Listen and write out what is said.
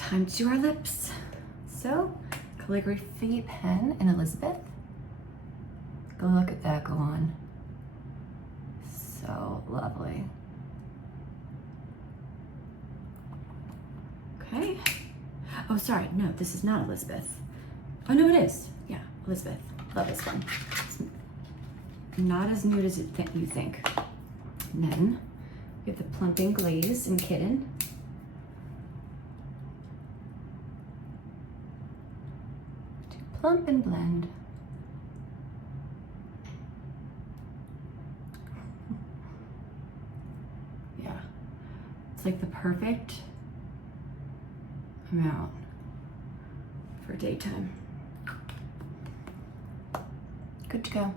time to do our lips. So, calligraphy pen and Elizabeth. Go look at that go on. So lovely. Okay. Oh, sorry, no, this is not Elizabeth. Oh, no, it is. Yeah, Elizabeth. Love this one. It's not as nude as you think. And then we have the Plumping, Glaze, and Kitten. To plump and blend. Yeah, it's like the perfect amount for daytime. Good to go.